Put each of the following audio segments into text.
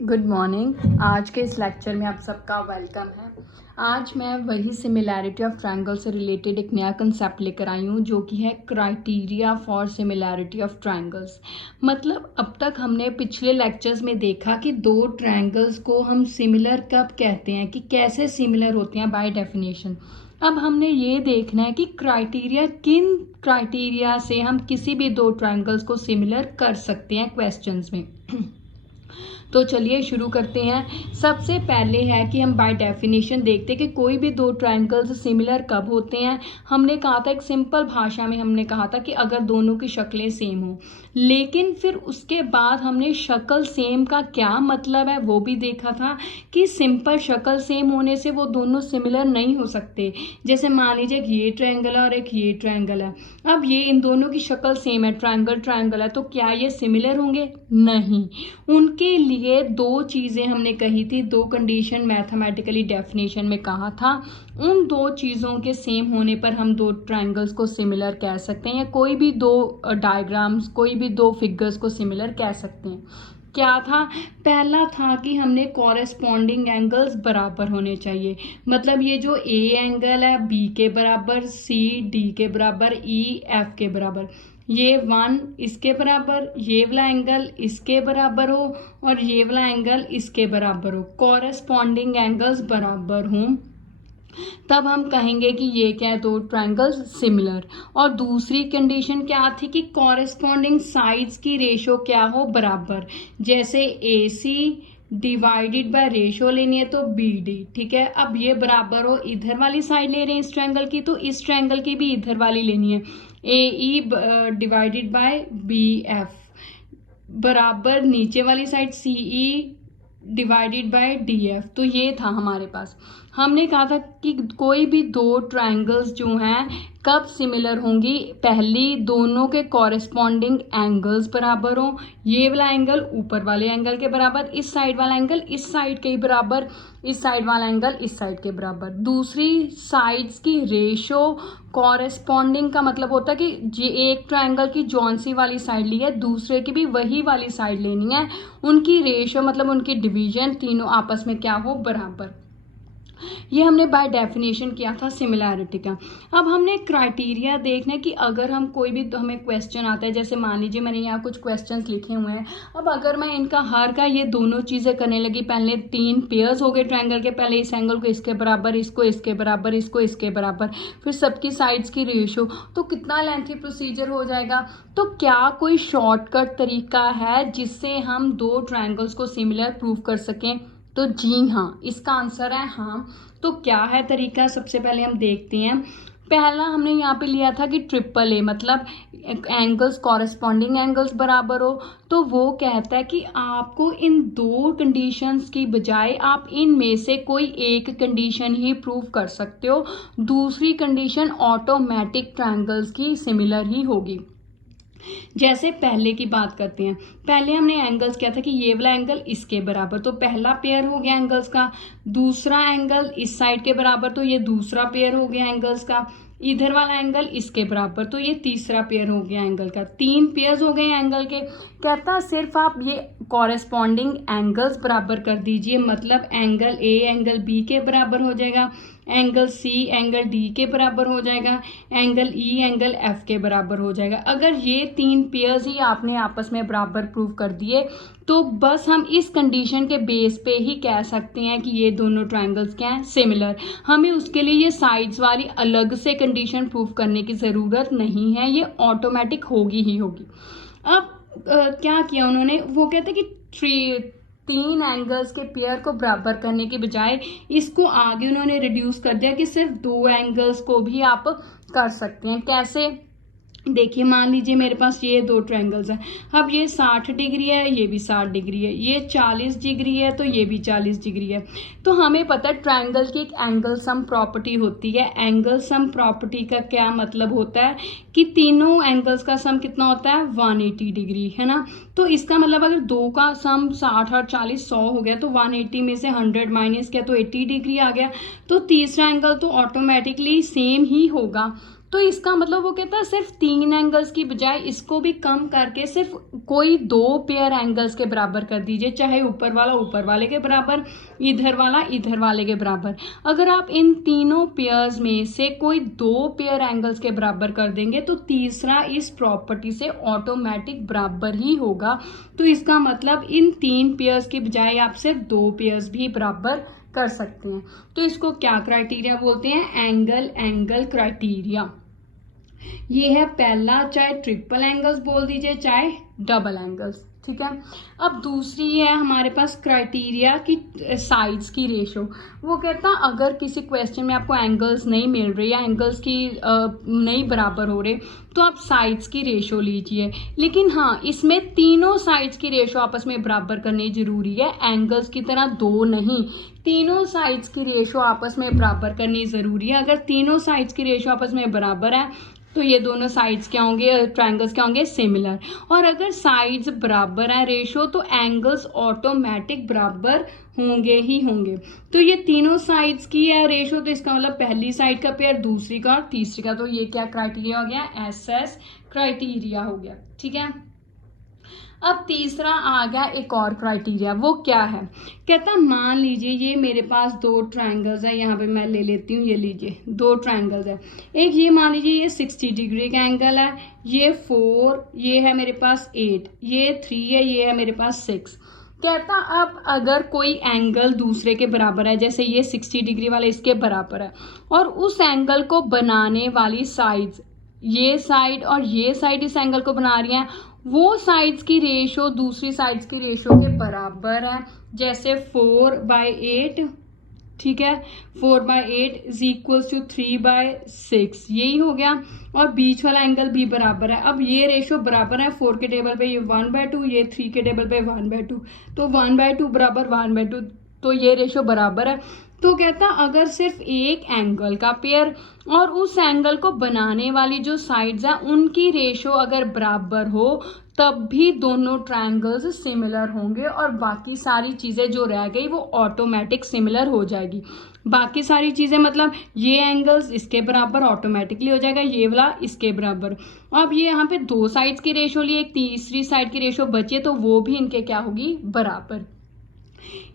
Good morning. आज के इस लेक्चर में आप सबका वेलकम है। आज मैं वही सिमिलैरिटी ऑफ ट्रायंगल से रिलेटेड एक नया कंसेप्ट लेकर आई हूँ जो कि है criteria for similarity of triangles. मतलब अब तक हमने पिछले लेक्चर्स में देखा कि दो ट्रायंगल्स को हम सिमिलर कब कहते हैं, कि कैसे सिमिलर होते हैं बाय डेफिनेशन। अब हमने ये देखना है कि किन क्राइटेरिया से हम किसी भी दो ट्रायंगल्स को सिमिलर कर सकते हैं क्वेश्चंस में। तो चलिए शुरू करते हैं। सबसे पहले है कि हम बाय डेफिनेशन देखते हैं कि कोई भी दो ट्रायंगल्स सिमिलर कब होते हैं। हमने कहा था, एक सिंपल भाषा में हमने कहा था कि अगर दोनों की शक्लें सेम हो। लेकिन फिर उसके बाद हमने शक्ल सेम का क्या मतलब है वो भी देखा था कि सिंपल शक्ल सेम होने से वो दोनों सिमिलर नहीं हो सकते। जैसे मान लीजिए ये ट्रायंगल है और एक ये ट्रायंगल है। अब ये इन दोनों की शक्ल सेम है, ट्रायंगल है, तो क्या ये सिमिलर होंगे? नहीं। उनके लिए दो चीज़ें हमने कही थी, दो कंडीशन मैथमेटिकली डेफिनेशन में कहा था। उन दो चीज़ों के सेम होने पर हम दो ट्रायंगल्स को सिमिलर कह सकते हैं, या कोई भी दो डायग्राम्स, कोई भी दो फिगर्स को सिमिलर कह सकते हैं। क्या था? पहला था कि हमने कॉरेस्पॉन्डिंग एंगल्स बराबर होने चाहिए। मतलब ये जो ए एंगल है बी के बराबर, सी डी के बराबर, ई एफ के बराबर, ये 1 इसके बराबर, ये वाला एंगल इसके बराबर हो और ये वाला एंगल इसके बराबर हो, कॉरेस्पॉन्डिंग एंगल्स बराबर हों, तब हम कहेंगे कि ये क्या है, दो ट्रायंगल्स सिमिलर। और दूसरी कंडीशन क्या थी कि कॉरेस्पॉन्डिंग साइड्स की रेशो क्या हो, बराबर। जैसे ए सी डिवाइडेड बाय रेशो लेनी है तो बी डी, ठीक है। अब ये बराबर हो, इधर वाली साइड ले रहे हैं इस ट्रायंगल की, तो इस ट्रायंगल की भी इधर वाली लेनी है, A E divided by B F, बराबर नीचे वाली side C E divided by D F. तो ये था हमारे पास। हमने कहा था कि कोई भी दो ट्रायंगल्स जो हैं कब सिमिलर होंगी, पहली दोनों के कॉरेस्पॉन्डिंग एंगल्स बराबर हो। ये वाला एंगल ऊपर वाले एंगल के बराबर, इस साइड वाला एंगल इस साइड के बराबर, इस साइड वाला एंगल इस साइड के बराबर। दूसरी साइड्स की रेशो, कॉरेस्पॉन्डिंग का मतलब होता है कि ये एक ट्रायंगल की जौन सी वाली साइड ली है दूसरे की भी वही वाली साइड लेनी है। उनकी रेशो मतलब उनकी डिवीजन तीनों आपस में क्या हो, बराबर। ये हमने बाय डेफिनेशन किया था सिमिलैरिटी का। अब हमने क्राइटेरिया देखना है कि अगर हम कोई भी तो हमें क्वेश्चन आता है, जैसे मान लीजिए मैंने यहाँ कुछ क्वेश्चंस लिखे हुए हैं। अब अगर मैं इनका हर का ये दोनों चीज़ें करने लगी, पहले 3 पेयर्स हो गए ट्रायंगल के, पहले इस एंगल को इसके बराबर, इसको इसके बराबर, इसको इसके बराबर, फिर सबकी साइड्स की रेशो, तो कितना लेंथी प्रोसीजर हो जाएगा। तो क्या कोई शॉर्टकट तरीका है जिससे हम दो ट्रायंगल्स को सिमिलर प्रूव कर सकें? तो जी हाँ, इसका आंसर है हाँ। तो क्या है तरीका, सबसे पहले हम देखते हैं। पहला हमने यहाँ पे लिया था कि ट्रिपल ए, मतलब एंगल्स कॉरेस्पॉन्डिंग एंगल्स बराबर हो। तो वो कहता है कि आपको इन दो कंडीशंस की बजाय आप इनमें से कोई एक कंडीशन ही प्रूव कर सकते हो, दूसरी कंडीशन ऑटोमेटिक ट्रायंगल्स की सिमिलर ही होगी। जैसे पहले की बात करते हैं, पहले हमने एंगल्स किया था कि ये वाला एंगल इसके बराबर, तो पहला पेयर हो गया एंगल्स का। दूसरा एंगल इस साइड के बराबर, तो ये दूसरा पेयर हो गया एंगल्स का। इधर वाला एंगल इसके बराबर, तो ये तीसरा पेयर हो गया एंगल का। 3 पेयर्स हो गए एंगल के। कहता सिर्फ आप ये कॉरेस्पॉन्डिंग एंगल्स बराबर कर दीजिए, मतलब एंगल ए एंगल बी के बराबर हो जाएगा, एंगल सी एंगल डी के बराबर हो जाएगा, एंगल ई एंगल एफ के बराबर हो जाएगा। अगर ये 3 पेयर्स ही आपने आपस में बराबर प्रूव कर दिए तो बस हम इस कंडीशन के बेस पे ही कह सकते हैं कि ये दोनों ट्रायंगल्स क्या हैं, सिमिलर। हमें उसके लिए ये साइड्स वाली अलग से कंडीशन प्रूव करने की ज़रूरत नहीं है, ये ऑटोमेटिक होगी ही होगी। अब क्या किया उन्होंने, वो कहते हैं कि 3 एंगल्स के पेयर को बराबर करने के बजाय इसको आगे उन्होंने रिड्यूस कर दिया कि सिर्फ 2 एंगल्स को भी आप कर सकते हैं। कैसे? देखिए, मान लीजिए मेरे पास ये 2 ट्रायंगल्स हैं। अब ये 60 डिग्री है, ये भी 60 डिग्री है, ये 40 डिग्री है, तो ये भी 40 डिग्री है। तो हमें पता है ट्रायंगल की एक एंगल सम प्रॉपर्टी होती है। एंगल सम प्रॉपर्टी का क्या मतलब होता है कि तीनों एंगल्स का सम कितना होता है, 180 डिग्री, है ना। तो इसका मतलब अगर 2 का सम 60 और 40 100 हो गया, तो 180 में से 100 माइनस किया तो 80 डिग्री आ गया। तो तीसरा एंगल तो ऑटोमेटिकली सेम ही होगा। तो इसका मतलब वो कहता है सिर्फ 3 एंगल्स की बजाय इसको भी कम करके सिर्फ कोई 2 पेयर एंगल्स के बराबर कर दीजिए, चाहे ऊपर वाला ऊपर वाले के बराबर, इधर वाला इधर वाले के बराबर। अगर आप इन तीनों पेयर्स में से कोई 2 पेयर एंगल्स के बराबर कर देंगे तो तीसरा इस प्रॉपर्टी से ऑटोमेटिक बराबर ही होगा। तो इसका मतलब इन 3 पेयर्स की बजाय आप सिर्फ 2 पेयर्स भी बराबर कर सकते हैं। तो इसको क्या क्राइटेरिया बोलते हैं? Angle angle criteria. ये है पहला, चाहे ट्रिपल एंगल्स बोल दीजिए चाहे डबल एंगल्स, ठीक है। अब दूसरी है हमारे पास क्राइटेरिया की साइड्स की रेशो। वो कहता अगर किसी क्वेश्चन में आपको एंगल्स नहीं मिल रही या एंगल्स की नहीं बराबर हो रहे तो आप साइड्स की रेशो लीजिए, लेकिन हाँ इसमें तीनों साइड्स की रेशो आपस में बराबर करनी जरूरी है, एंगल्स की तरह 2 नहीं, तीनों साइड्स की रेशो आपस में बराबर करनी जरूरी है। अगर तीनों साइड्स की रेशो आपस में बराबर है तो ये दोनों साइड्स क्या होंगे, ट्रायंगल्स क्या होंगे, सिमिलर। और अगर साइड्स बराबर है रेशो तो एंगल्स ऑटोमेटिक बराबर होंगे ही होंगे। तो ये तीनों साइड्स की है रेशो, तो इसका मतलब पहली साइड का पेयर, दूसरी का और तीसरी का। तो ये क्या क्राइटेरिया हो गया? एसएस क्राइटेरिया हो गया, ठीक है। अब तीसरा आ गया एक और क्राइटेरिया। वो क्या है? कहता मान लीजिए ये मेरे पास 2 ट्रायंगल्स है, यहाँ पे मैं ले लेती हूँ, ये लीजिए 2 ट्रायंगल्स है। एक ये मान लीजिए ये 60 डिग्री का एंगल है, ये 4, ये है मेरे पास 8, ये 3 है, ये है मेरे पास 6। कहता अब अगर कोई एंगल दूसरे के बराबर है, जैसे ये 60 डिग्री वाला इसके बराबर है, और उस एंगल को बनाने वाली साइड्स, ये साइड और ये साइड इस एंगल को बना रही हैं, वो साइड्स की रेशो दूसरी साइड्स की रेशो के बराबर है, जैसे 4/8, ठीक है, 4/8 इज इक्वल्स टू 3/6, यही हो गया। और बीच वाला एंगल भी बराबर है। अब ये रेशो बराबर है, 4 के टेबल पे ये 1/2, ये 3 के टेबल पे 1/2, तो 1/2 बराबर 1/2, तो ये रेशो बराबर है। तो कहता अगर सिर्फ एक एंगल का पेयर और उस एंगल को बनाने वाली जो साइड्स हैं उनकी रेशो अगर बराबर हो तब भी दोनों ट्रायंगल्स सिमिलर होंगे और बाकी सारी चीज़ें जो रह गई वो ऑटोमेटिक सिमिलर हो जाएगी। बाकी सारी चीज़ें मतलब ये एंगल्स इसके बराबर ऑटोमेटिकली हो जाएगा, ये वाला इसके बराबर। अब ये यहाँ पे 2 साइड्स की रेशो ली, एक तीसरी साइड की रेशो बची है, तो वो भी इनके क्या होगी? बराबर।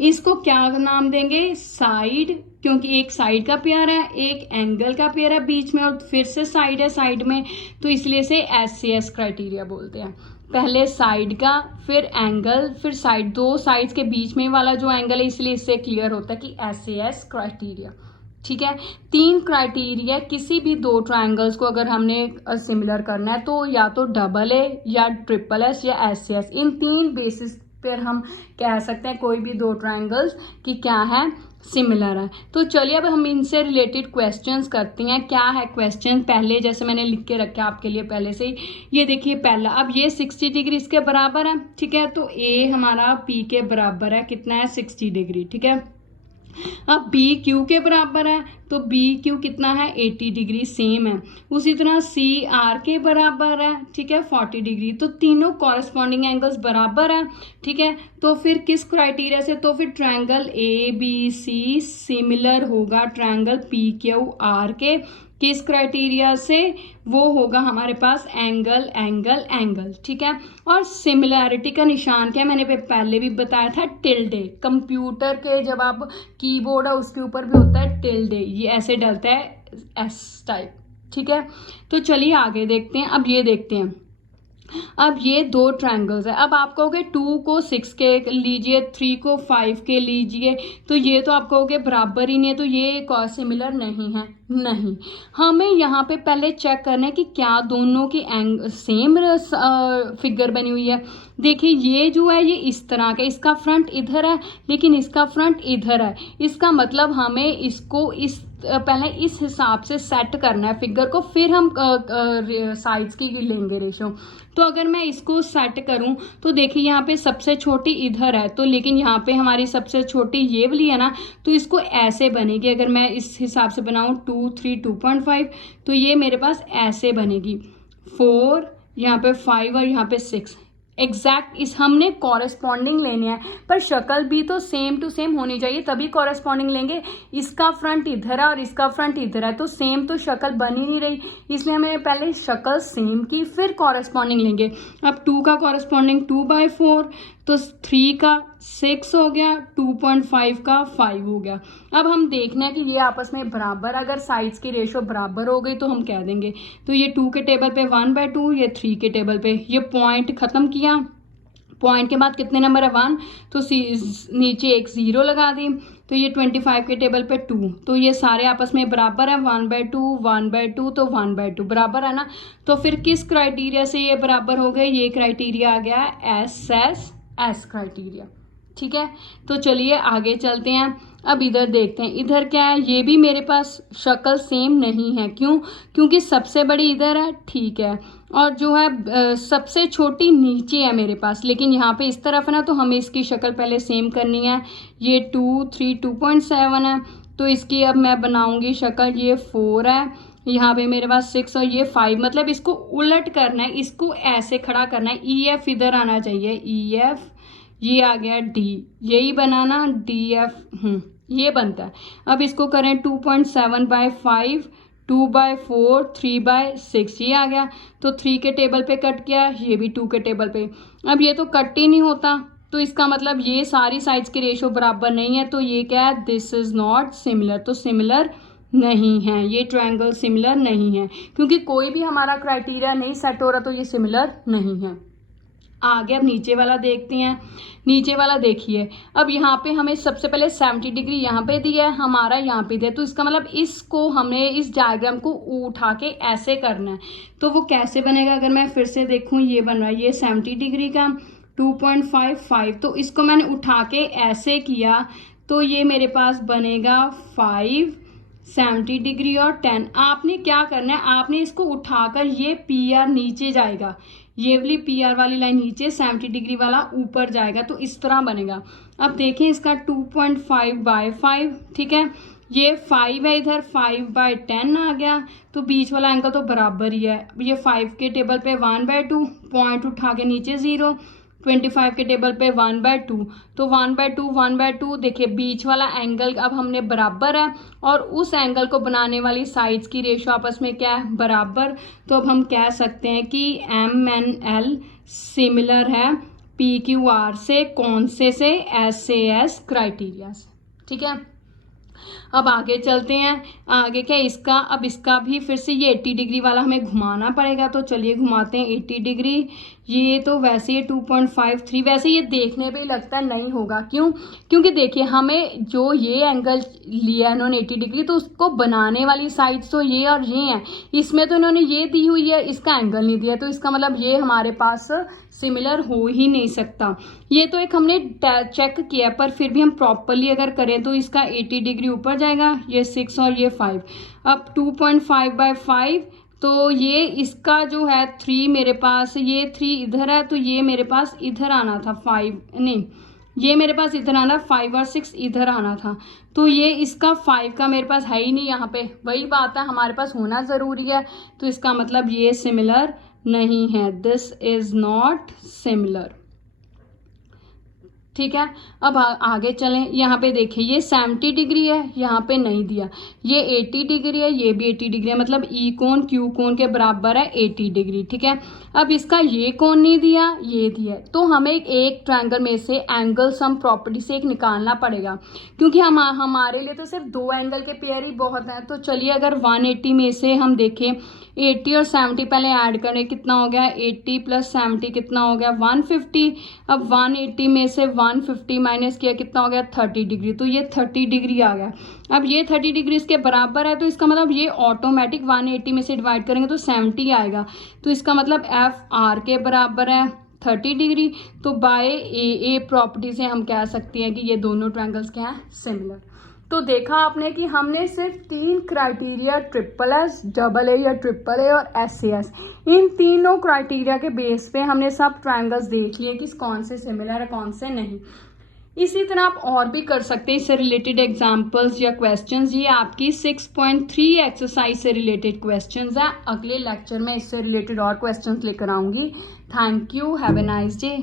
इसको क्या नाम देंगे? साइड, क्योंकि एक साइड का पेयर है, एक एंगल का पेयर है बीच में और फिर से साइड है साइड में, तो इसलिए से एससीएस क्राइटेरिया बोलते हैं। पहले साइड का, फिर एंगल, फिर साइड, 2 साइड्स के बीच में वाला जो एंगल है, इसलिए इससे क्लियर होता है कि एससीएस क्राइटेरिया, ठीक है। 3 क्राइटेरिया, किसी भी 2 ट्रायंगल्स को अगर हमने सिमिलर करना है तो या तो डबल ए या ट्रिपल एस या एससीएस, इन 3 बेसिस पर हम कह सकते हैं कोई भी 2 ट्रायंगल्स की क्या है? सिमिलर है। तो चलिए अब हम इनसे रिलेटेड क्वेश्चंस करते हैं। क्या है क्वेश्चन? पहले जैसे मैंने लिख के रखा आपके लिए पहले से ही, ये देखिए पहला, अब ये 60 डिग्री इसके बराबर है, ठीक है, तो ए हमारा पी के बराबर है, कितना है? 60 डिग्री, ठीक है। अब बी क्यू के बराबर है, तो बी क्यू कितना है? 80 डिग्री, सेम है। उसी तरह सी आर के बराबर है, ठीक है, 40 डिग्री। तो तीनों कॉरेस्पॉन्डिंग एंगल्स बराबर है, ठीक है। तो फिर किस क्राइटेरिया से? तो फिर triangle A B C similar होगा ट्रायंगल पी क्यू आर के। किस क्राइटेरिया से? वो होगा हमारे पास एंगल एंगल एंगल, ठीक है। और सिमिलैरिटी का निशान क्या है? मैंने पहले भी बताया था, टिल्डे। कंप्यूटर के जब आप कीबोर्ड है उसके ऊपर भी होता है टिल्डे, ये ऐसे डलता है एस टाइप, ठीक है। तो चलिए आगे देखते हैं। अब ये देखते हैं, अब ये 2 ट्रायंगल्स है। अब आप कहोगे 2 को 6 के लीजिए, 3 को 5 के लीजिए, तो ये तो आप कहोगे बराबर ही नहीं है, तो ये सिमिलर नहीं है। नहीं, हमें यहाँ पे पहले चेक करना है कि क्या दोनों की सेम फिगर बनी हुई है। देखिए ये जो है ये इस तरह का, इसका फ्रंट इधर है लेकिन इसका फ्रंट इधर है, इसका मतलब हमें इसको पहले इस हिसाब से सेट करना है फिगर को, फिर हम साइड्स की लेंगे रेशो। तो अगर मैं इसको सेट करूं तो देखिए यहाँ पे सबसे छोटी इधर है, तो लेकिन यहाँ पे हमारी सबसे छोटी ये वाली है ना, तो इसको ऐसे बनेगी। अगर मैं इस हिसाब से बनाऊं 2, 3, 2.5, तो ये मेरे पास ऐसे बनेगी 4, यहाँ पे 5 और यहाँ पे 6, एग्जैक्ट इस हमने कॉरेस्पॉन्डिंग लेने हैं, पर शक्ल भी तो सेम टू सेम होनी चाहिए तभी कॉरेस्पॉन्डिंग लेंगे। इसका फ्रंट इधर है और इसका फ्रंट इधर है, तो सेम तो शक्ल बन ही नहीं रही, इसलिए हमें पहले शक्ल सेम की फिर कॉरेस्पॉन्डिंग लेंगे। अब 2 का कॉरेस्पॉन्डिंग 2/4, तो 3 का 6 हो गया, 2.5 का 5 हो गया। अब हम देखना है कि ये आपस में बराबर, अगर साइड्स की रेशो बराबर हो गई तो हम कह देंगे। तो ये 2 के टेबल पे 1/2, ये 3 के टेबल पे, ये पॉइंट ख़त्म किया। पॉइंट के बाद कितने नंबर है 1, तो नीचे एक 0 लगा दी। तो ये 25 के टेबल पे 2, तो ये सारे आपस में बराबर है, 1/2 1/2, तो 1/2 बराबर है ना। तो फिर किस क्राइटेरिया से ये बराबर हो गए, ये क्राइटेरिया आ गया एस क्राइटेरिया। ठीक है, तो चलिए आगे चलते हैं। अब इधर देखते हैं, इधर क्या है, ये भी मेरे पास शक्ल सेम नहीं है। क्यों? क्योंकि सबसे बड़ी इधर है, ठीक है, और जो है सबसे छोटी नीचे है मेरे पास, लेकिन यहाँ पे इस तरफ है ना, तो हमें इसकी शक्ल पहले सेम करनी है। ये 2 3 2.7 है, तो इसकी अब मैं बनाऊंगी शक्ल, ये 4 है, यहाँ पे मेरे पास 6 और ये 5, मतलब इसको उलट करना है, इसको ऐसे खड़ा करना है। EF इधर आना चाहिए, EF, ये आ गया D, यही बनाना DF, ये बनता है। अब इसको करें 2.7/5, 2/4, 3/6, ये आ गया। तो 3 के टेबल पे कट गया, ये भी 2 के टेबल पे। अब ये तो कट ही नहीं होता, तो इसका मतलब ये सारी साइड्स के रेशो बराबर नहीं है, तो ये क्या है, दिस इज नॉट सिमिलर, तो सिमिलर नहीं है, ये ट्रायंगल सिमिलर नहीं है, क्योंकि कोई भी हमारा क्राइटेरिया नहीं सेट हो रहा, तो ये सिमिलर नहीं है। आगे अब नीचे वाला देखते हैं। नीचे वाला देखिए, अब यहाँ पे हमें सबसे पहले 70 डिग्री यहाँ पे दिया है, हमारा यहाँ पे दिया है, तो इसका मतलब इसको हमें इस डायग्राम को उठा के ऐसे करना है। तो वो कैसे बनेगा, अगर मैं फिर से देखूँ, ये बन रहा है, ये 70 डिग्री का 2.55, तो इसको मैंने उठा के ऐसे किया, तो ये मेरे पास बनेगा 5, 70 डिग्री और 10। आपने क्या करना है, आपने इसको उठाकर, ये PR नीचे जाएगा, ये वाली PR वाली लाइन नीचे, 70 डिग्री वाला ऊपर जाएगा, तो इस तरह बनेगा। अब देखें इसका 2.5/5, ठीक है, ये 5 है इधर, 5/10 आ गया, तो बीच वाला एंगल तो बराबर ही है। ये 5 के टेबल पे 1/2, पॉइंट उठा के नीचे 0, 25 के टेबल पे 1/2, तो 1/2 1/2, देखिए बीच वाला एंगल अब हमने बराबर है, और उस एंगल को बनाने वाली साइड्स की रेशो आपस में क्या है, बराबर। तो अब हम कह सकते हैं कि MNL सिमिलर है PQR से, कौन से SAS क्राइटेरिया से। ठीक है, अब आगे चलते हैं। आगे क्या इसका, अब इसका भी फिर से ये 80 डिग्री वाला हमें घुमाना पड़ेगा, तो चलिए घुमाते हैं 80 डिग्री। ये तो वैसे ये 2.53, वैसे ये देखने पे ही लगता है नहीं होगा। क्यों? क्योंकि देखिए हमें जो ये एंगल लिया है इन्होंने 80 डिग्री, तो उसको बनाने वाली साइड्स तो ये और ये हैं, इसमें तो इन्होंने ये दी हुई है, इसका एंगल नहीं दिया, तो इसका मतलब ये हमारे पास सिमिलर हो ही नहीं सकता। ये तो एक हमने चेक किया, पर फिर भी हम प्रॉपरली अगर करें तो इसका 80 डिग्री ऊपर जाएगा, ये 6 और ये 5। अब 2.5/5, तो ये इसका जो है 3 मेरे पास, ये 3 इधर है, तो ये मेरे पास इधर आना था 5, नहीं ये मेरे पास इधर आना, 5 और 6 इधर आना था, तो ये इसका 5 का मेरे पास है ही नहीं यहाँ पे। वही बात है, हमारे पास होना ज़रूरी है, तो इसका मतलब ये सिमिलर नहीं है, दिस इज नॉट सिमिलर। ठीक है, अब आगे चलें। यहाँ पे देखिए ये 70 डिग्री है, यहाँ पे नहीं दिया, ये 80 डिग्री है, ये भी 80 डिग्री है, मतलब ई कोण क्यू कोण के बराबर है 80 डिग्री। ठीक है, अब इसका ये कोण नहीं दिया, ये दिया, तो हमें एक ट्रायंगल में से एंगल सम प्रॉपर्टी से एक निकालना पड़ेगा, क्योंकि हमारे लिए तो सिर्फ 2 एंगल के पेयर ही बहुत हैं। तो चलिए अगर 180 में से हम देखें, 80 और 70 पहले ऐड करें, कितना हो गया, 80 + 70 कितना हो गया, 150। अब 180 में से 150 माइनस किया, कितना हो गया, 30 डिग्री, तो ये 30 डिग्री आ गया। अब ये 30 डिग्री इसके बराबर है, तो इसका मतलब ये ऑटोमेटिक 180 में से डिवाइड करेंगे तो 70 आएगा, तो इसका मतलब FR के बराबर है 30 डिग्री। तो बाय AA प्रॉपर्टी से हम कह सकते हैं कि ये दोनों ट्रायंगल्स क्या हैं, सिमिलर। तो देखा आपने कि हमने सिर्फ 3 क्राइटेरिया, SSS, AA या AAA और SAS, इन तीनों क्राइटेरिया के बेस पे हमने सब ट्रायंगल्स देख लिए कि कौन से सिमिलर है कौन से नहीं। इसी तरह आप और भी कर सकते हैं इससे रिलेटेड एग्जाम्पल्स या क्वेश्चंस। ये आपकी 6.3 एक्सरसाइज से रिलेटेड क्वेश्चंस हैं। अगले लेक्चर में इससे रिलेटेड और क्वेश्चंस लेकर आऊँगी। Thank you, have a nice day.